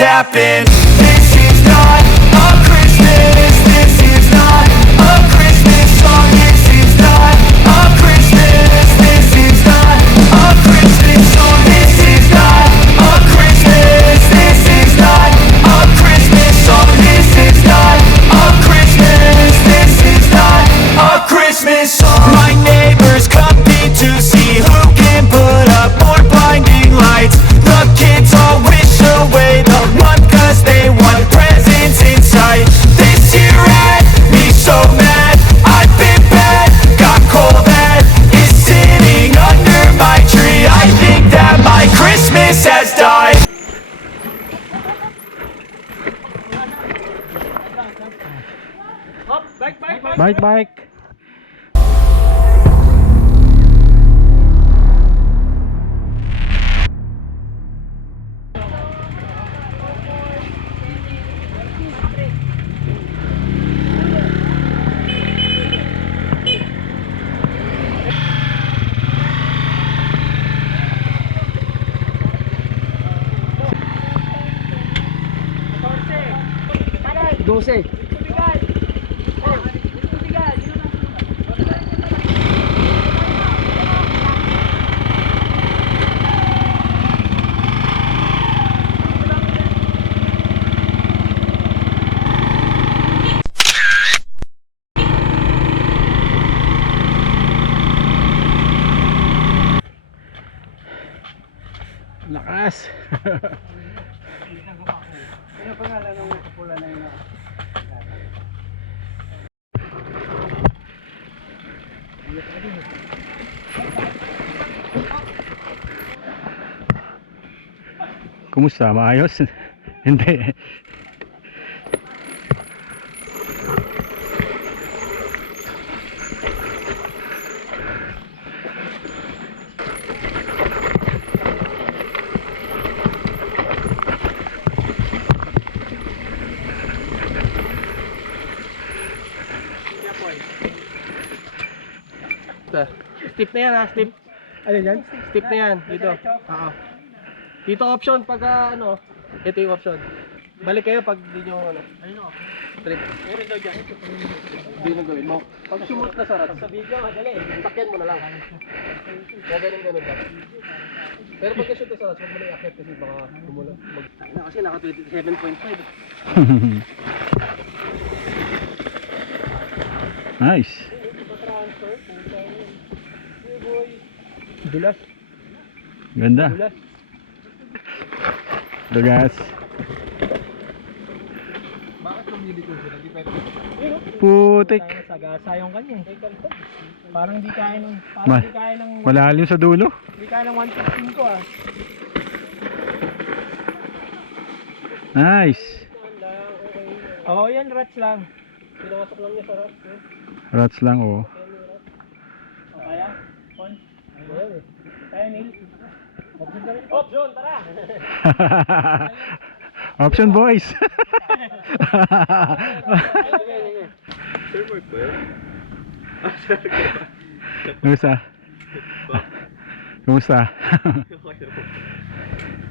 happen. This is not a Christmas. This is not a Christmas song. This is not a Christmas. This is not a Christmas song. This is not a Christmas. This is not a Christmas song. This is not a Christmas. This is not a Christmas song. My neighbors compete to see who can put up more blinding lights. The kids all wish away the month 'cause they want presents in sight. This year had me so mad, I've been bad, got cold that is sitting under my tree. I think that my Christmas has died. Bike. Dose. Lakas. Ano pangalan ng kapula na yun? Kumusta? Maayos? Hindi. Step na yan ha, step. Ano yan? Step na yan, dito. Oo. Dito option pag ano, ito yung option. Balik kayo pag di nyo ano. Ano yung option? Trip. Meron daw dyan. Hindi na gawin mo. Pag sumot na sarat. Sa video, madali. Takyan mo na lang. Ganun lang. Pero pag shoot na sarat, huwag mo na i-akit kasi baka gumula. Kasi naka 27.5. Nice. Dulas. Ganda. Dugas. Bakit lumili ko sila? Di pwede. Putik. Sagasa yung kanya eh. Parang di kaya ng... Malalim sa dulo. Di kaya ng 115 ko ah. Nice. Oo yan, rats lang. Pinasok lang niya sa rats. Rats lang oh. Kaya? Pon? Ayan eh. Kaya Neil? Option, tara! Option boys. Surfboard ba yun? Kumusta? Kumusta?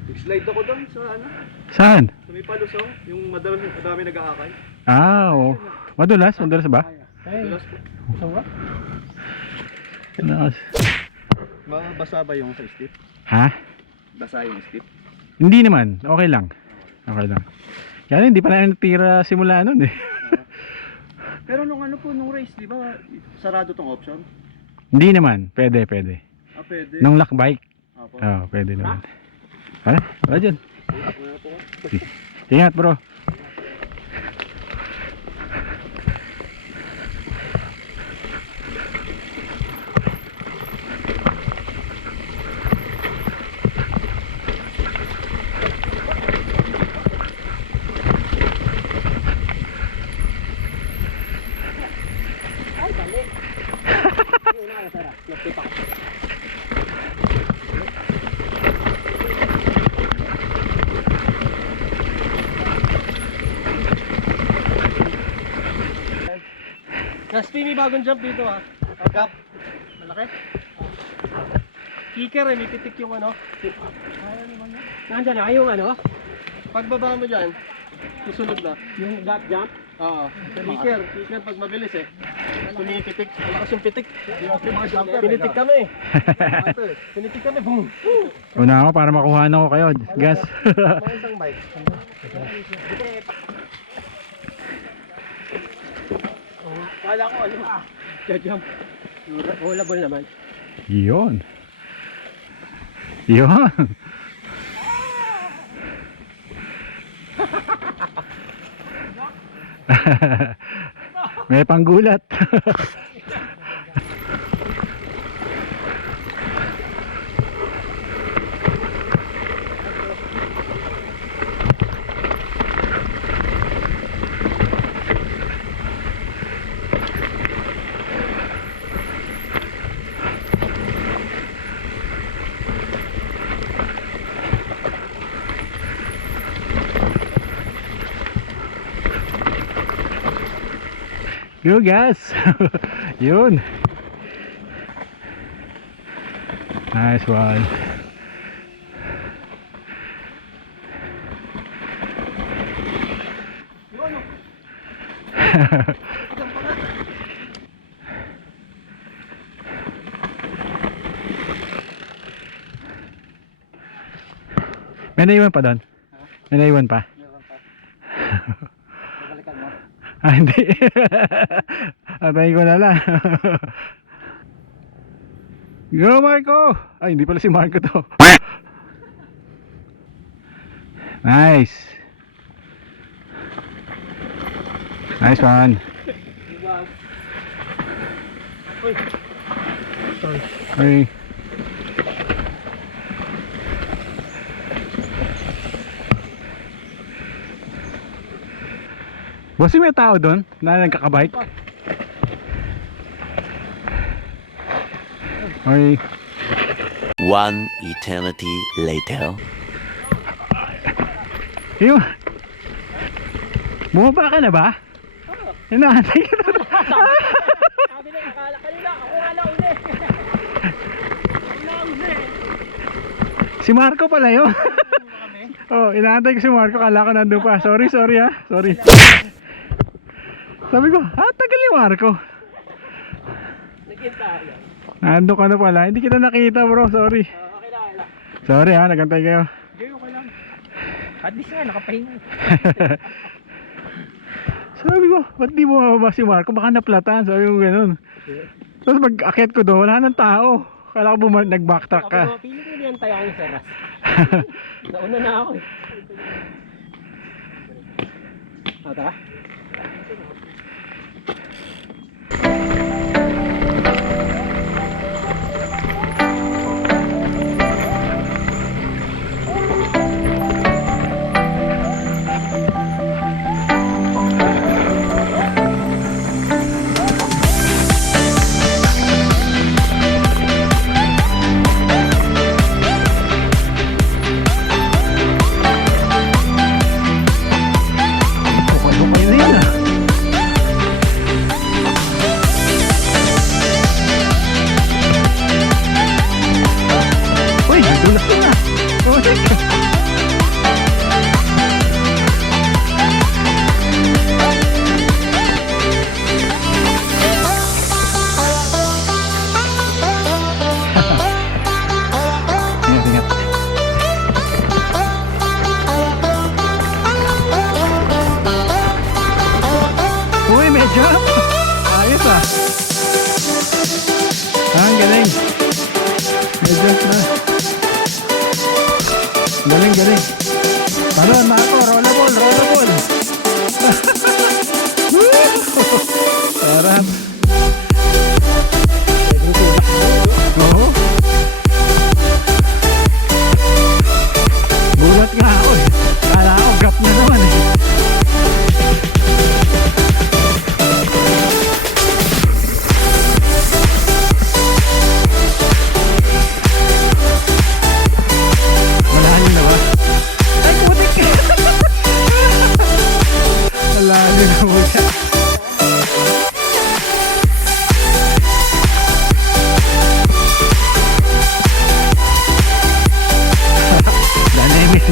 Nag-slide ako doon sa ano? Saan? Sa may palusong, yung madami nag-aakay. Ah, oo. Madulas ba? Dulas po. Saan ba? Basa ba yung sa steep? Ha? Basa yung steep? Hindi naman. Okay lang. Kaya hindi pa na natira simula nun eh. Pero nung ano po, nung race, di ba, sarado tong option? Hindi naman. Pwede. Ah, pwede. Nung lock bike. Apo. Oo, pwede naman. Wala dyan. Ingat bro. Nasty, may bagong jump dito ha. Gap. Malaki. Kicker eh, may titik yung ano. Nandiyan na yung ano. Pagbaba mo dyan, susunod na. Yung gap jump. Oo. Kicker pag mabilis eh. Tumipitik. Malakas yung pitik. Pinitik kami. Pinitik kami. Boom. Una ako para makuha ko kayo. Gas. Mga isang mic. Kala ko ano. Jump. Rollable naman. Yun. Yun. May panggulat. Go gas. Yun. Nice one. May naiwan pa doon? May naiwan pa? Babalikan mo. Ah, hindi. Atayin ko na lang. Go, Marco! Ay, hindi pala si Marco to. Nice. Nice one. Hey. Bossy, may tao doon na nagkakabike? Okay. One eternity later. Yung bumaba ka na ba? Inaantay ka na ba? Sabi na, akala kanina, ako nga nauna eh. Si Marco pala yun. Oh, inaantay ko si Marco, kala ko nandun pa. Sorry ha. Sorry. Sabi ko, tagal ni Marco. Nagkita yan. Nandun ka na pala. Hindi kita nakita, bro. Sorry. Okay lang. Sorry ha, nagantay kayo. Okay lang. At least nga, nakapahinga. Sabi ko, ba't di mo mababa si Marco? Baka naplatan. Sabi ko ganun. Tapos pag-akit ko doon, wala nang tao. Kala ko nag-backtrack ka. Ako, piling ko niyan tayo ang seras. Nauna na ako eh. Tara. Bukay na yun ah. Uy, nadulas ko na. Oh, teka. Ingat, ingat. Uy, medyo ayos ah. Ang galing. Medyo na. Galing. Talon, Marco, rollable. Sarap. Oo. Gulat nga ako eh. Kala ko gap na naman eh. Malalim na ba? Ay, putik! Malalim na po siya. Dynamic.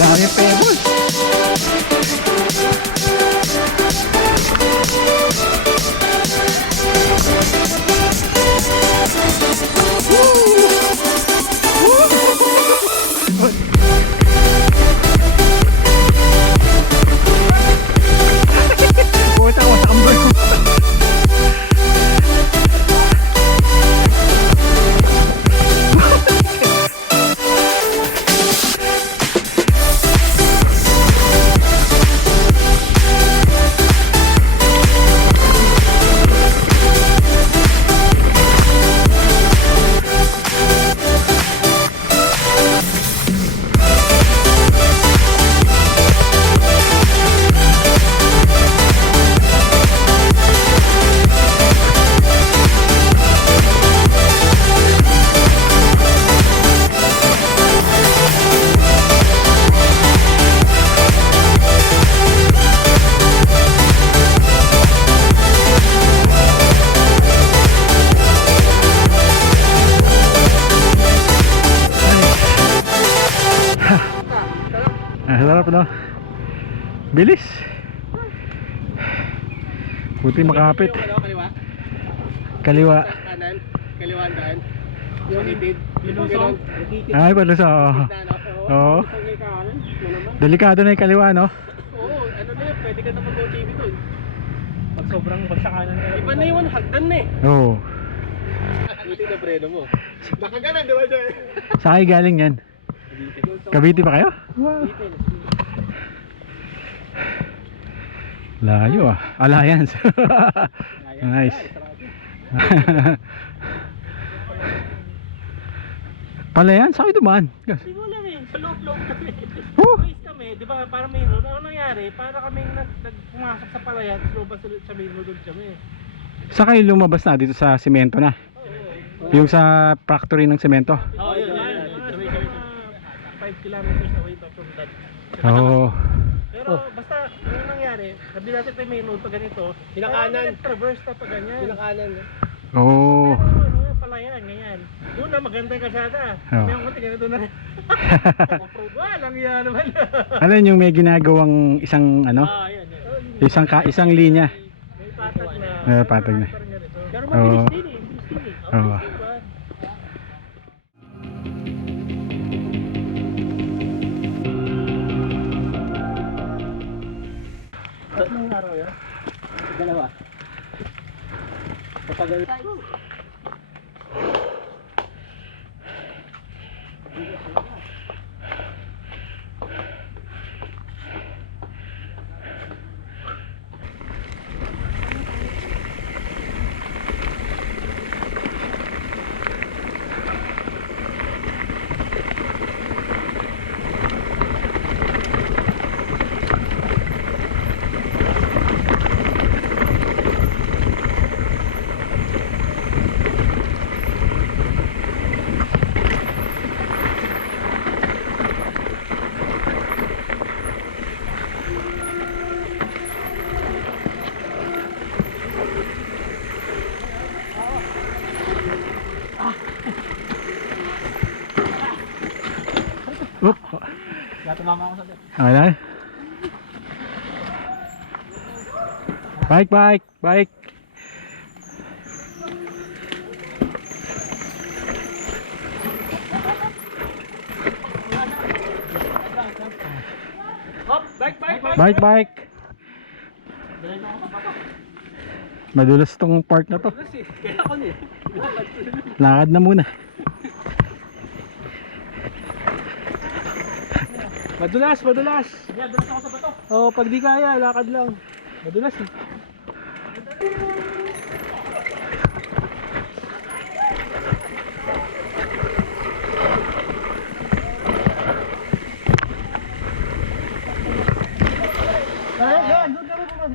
dami pebbles. Puta, wasak ang bird. Sarap no? Bilis. Buti makapit. Yung ano, kaliwa? Kaliwa. Sa kanan, kaliwa ang daan. Yung itid, yung ganun. Ay, palusa. Oo. Na, no? Oo. Isang may kanan, mo naman. Delikado na yung kaliwa, no? Oo, ano na yun, pwede ka na mag-OTV doon. Pag sobrang bagsakanan ka. Iba na yun, hagdan na eh. Oo. Buti na preno mo. Nakaganan, di ba dyan? Saan kayo galing yan? Cavite pa kayo? Wow. Layo ah. Alliance. Nice. Palayan? Saan kayo dumaan? Hindi mo lang eh, sa loob-loob kami. Oh. Umalis kami, di ba, para main road. Ano nangyari? Para kami pumasok sa palayan, lumabas ulit sa main road ulit kami. Saan kayo lumabas na? Dito sa semento na? Yung sa factory ng semento? Oo, yun. 5 kilometers away pa from that. Oo. Pero basta, ano nangyari, sabi natin tayo main road pa ganito. Pinakanan. Traverse na pa ganyan. Pinakanan. Oo. Pero ano yung palayan, ganyan. Doon na maganda yung kasada. Oo. May konti ganito na rin. Walang yan naman. Alin yung may ginagawang isang ano? Yan, yan. Isang linya. May patag na. May patag na. Pero Oo. mabilis din eh. Mabilis din eh. Oo. Tatlong araw yun? Dalawa. Patagal. Oop. Tumama ako sa dito. Okay na? Bike, bike, bike. Hop! Bike, bike, bike! Bike, bike. Madulas tong part na to. Kaya ako niya. Lakad na muna. Madulas, madulas. Yeah, dulas ako sa bato. Oo, pag di kaya, lakad lang. Madulas eh.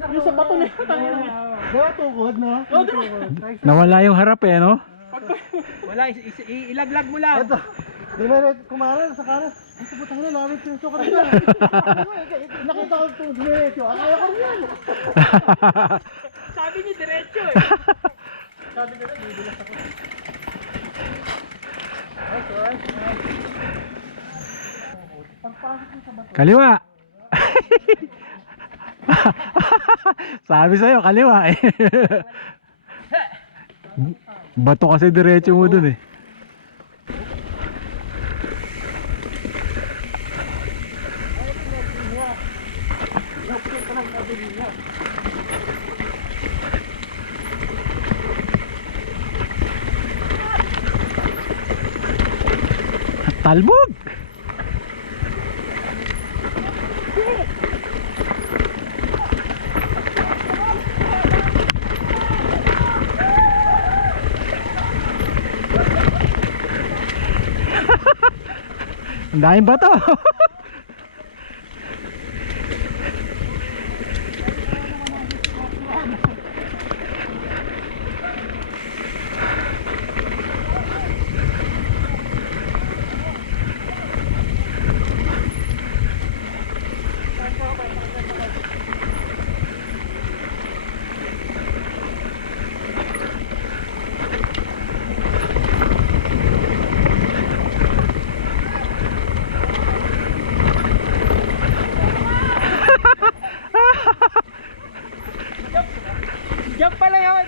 Yung sa bato na yun. Nawala yung harap eh, no? Wala, ilaglag mo lang. Ito. Kumaran sa kanan. Ang putang na, lamit yung sukat na. Nakita ko ito, diretso. Akala ko rin yan. Sabi niya diretso eh. Sabi ko na, bibilas ako. Kaliwa. Sabi sa'yo, kaliwa eh. Bato kasi diretso mo dun eh. Talbog! Ang daming bato! Jump pala yun!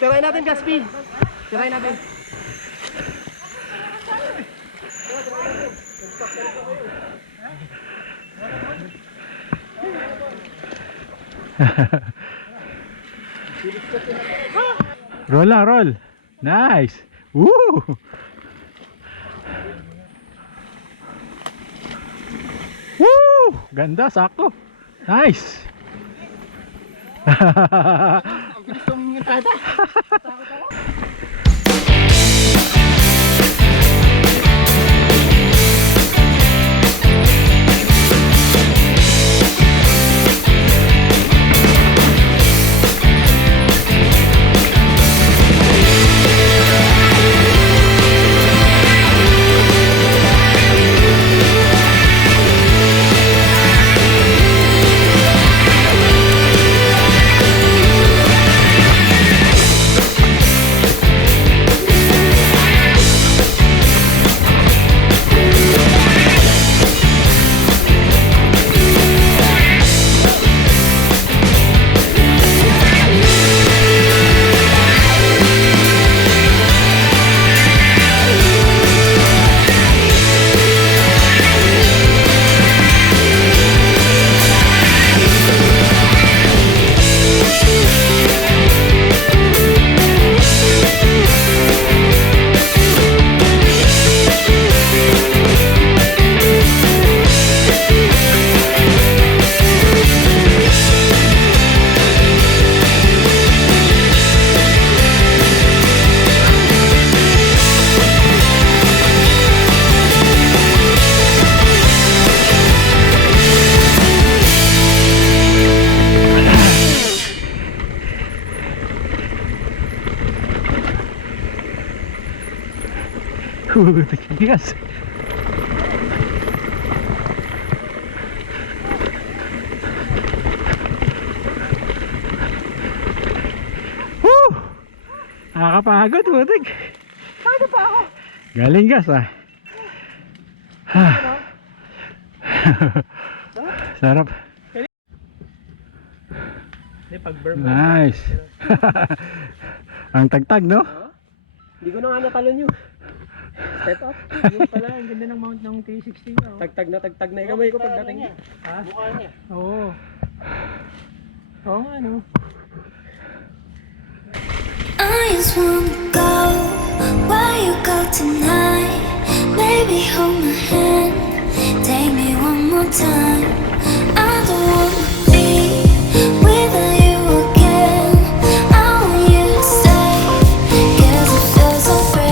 Tirahin natin, Gaspi. Tirahin natin. Roll lang, roll. Nice. Woo! Woo! Ganda, sakto. Nice. Ang bilis tumingin tayo. Yes. Woo! Nakakapagod, butik. Ano pa ako? Galing gas ah. Sarap. Hindi, pag-burn. Nice. Ang tagtag, no? Hindi ko na nga natalon yun. Step up. Yung pala, ang ganda ng mount ng 360 na. Tagtag na yung kamay ko pagdating. Ha? Mukha niya. Oo. Oo nga, no? I just wanna go where you go tonight. Baby, hold my hand, take me one more time. I don't wanna be without you again. I want you to stay, 'cause it feels so great.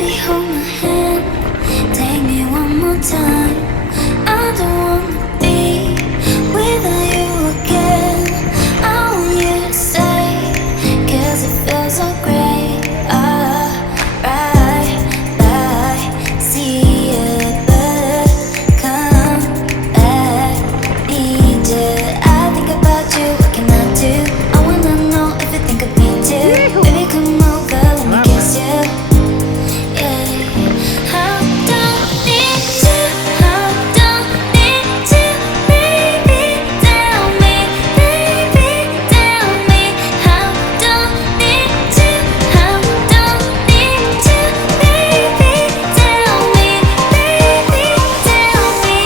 Baby, hold my hand, take me one more time. I don't wanna be without you again. I want you to stay, 'cause it feels so great. Right, see it, but come back. Need it. I think about you, what can I do? I wanna know if you think of me too. Baby, come over, let me kiss you. Yeah. I don't need you, I don't need you. Baby, tell me, baby, tell me. I don't need you, I don't need you. Baby, tell me, baby, tell me.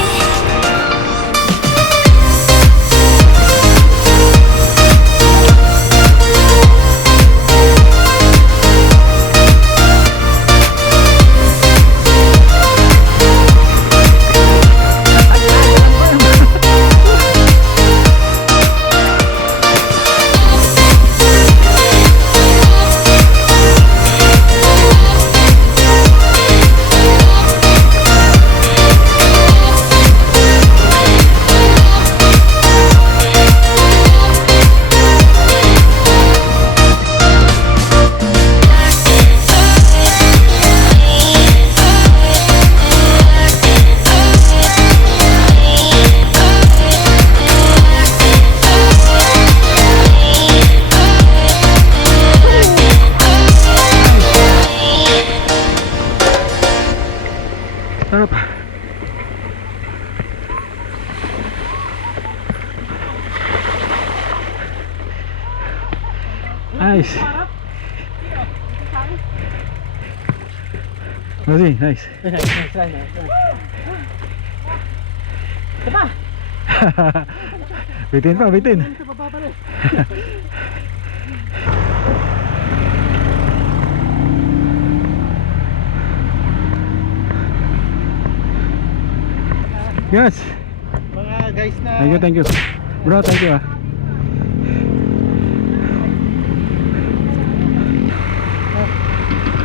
Sarap. Nice. Rosie, nice. Bitin pa, bitin. Yes. Mga guys na Thank you. Bro, thank you ah.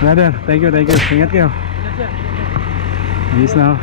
Brother, thank you. Ingat kayo. Peace now.